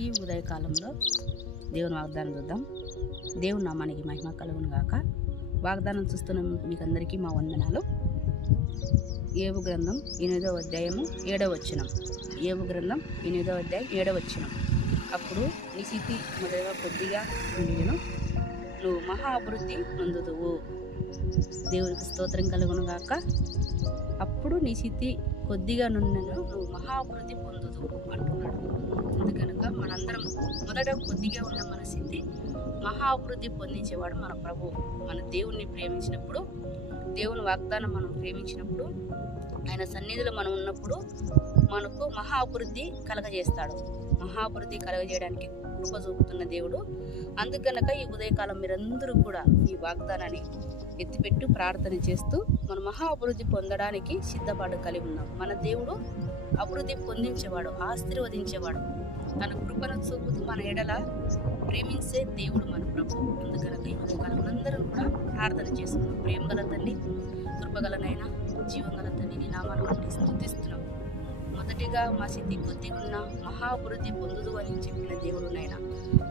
ఈ ఉదయకాలంలో దేవుని వాగ్దానం చూద్దాం. దేవుని నామానికి మహిమ కలుగును గాక. వాగ్దానం చూస్తున్న మీకు అందరికీ మా వందనాలు. ఏబు గ్రంథం 8వ అధ్యాయము 7వ వచనం. ఏబు గ్రంథం 8వ అధ్యాయం 7వ వచనం. అప్పుడు నీ స్థితి మొదలుగా కొద్దిగా ఉండిను, నువ్వు మహా అభివృద్ధి పొందుదువు. దేవునికి స్తోత్రం కలుగును గాక. అప్పుడు నీ స్థితి కొద్దిగా నున్నను, నువ్వు మహా అభివృద్ధి పొందుదు అంటున్నాడు. అందుకనుక మనందరం మొదట కొద్దిగా ఉన్న మన స్థితి మహా అభివృద్ధి పొందించేవాడు మన ప్రభు. మన దేవుణ్ణి ప్రేమించినప్పుడు, దేవుని వాగ్దానం మనం ప్రేమించినప్పుడు, ఆయన సన్నిధిలో మనం ఉన్నప్పుడు మనకు మహా అభివృద్ధి కలగజేస్తాడు. మహా అభివృద్ధి కలగజేయడానికి కృప చూపుతున్న దేవుడు. అందుకనక ఈ ఉదయకాలం మీరందరూ కూడా ఈ వాగ్దానాన్ని ఎత్తిపెట్టు ప్రార్థన చేస్తూ మన మహా అభివృద్ధి పొందడానికి సిద్ధపాటు కలిగి ఉన్నాం. మన దేవుడు అభివృద్ధి పొందించేవాడు, ఆశీర్వదించేవాడు. తన కృపను చూపుతూ మన ఎడల ప్రేమించే దేవుడు మన ప్రభు. అందుకనక ఈ ఉదయకాలం అందరం కూడా ప్రార్థన చేసుకున్నాం. ప్రేమగల తండ్రి, కృపగలనైనా, జీవంగల తండ్రి, నీ నామాన్ని బట్టి స్తుతిస్తున్నాం. మొదటిగా మా స్థితి కొద్దిగా ఉన్న మహా అభివృద్ధి పొందుదు అని చెప్పిన దేవుడునైనా,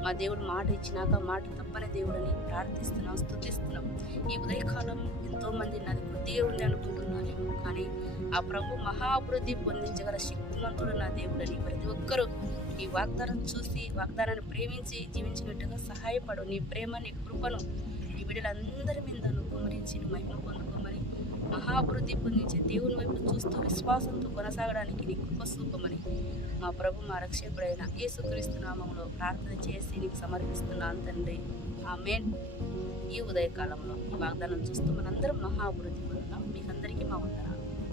మా దేవుడు మాట ఇచ్చినాక మాట తప్పని దేవుడని ప్రార్థిస్తున్నాం, స్తుతిస్తున్నాం. ఈ ఉదయకాలం ఎంతోమంది నాది కొద్దిగా ఉంది అనుకుంటున్నాను, కానీ ఆ ప్రభు మహా అభివృద్ధి పొందించగల శక్తివంతుడు నా దేవుడని ప్రతి ఒక్కరూ ఈ వాగ్దానం చూసి, వాగ్దానాన్ని ప్రేమించి జీవించినట్టుగా సహాయపడు. నీ ప్రేమ, నీ కృపను ఈ బిడ్డలందరి మీద కుమరించి మహిమ పొందుకోమని, మహాభివృద్ధి పొందించే దేవుని వైపు చూస్తూ విశ్వాసంతో కొనసాగడానికి నీ కృప చూపమని మా ప్రభు, మా రక్షకుడైన యేసుక్రీస్తు నామములో ప్రార్థన చేసి నీకు సమర్పిస్తున్నాను తండ్రి. ఆమేన్. ఈ ఉదయకాలంలో ఈ వాగ్దానం చూస్తూ మనందరం మహాభివృద్ధి పొందుతాం. మీకందరికీ మా వందనాలు.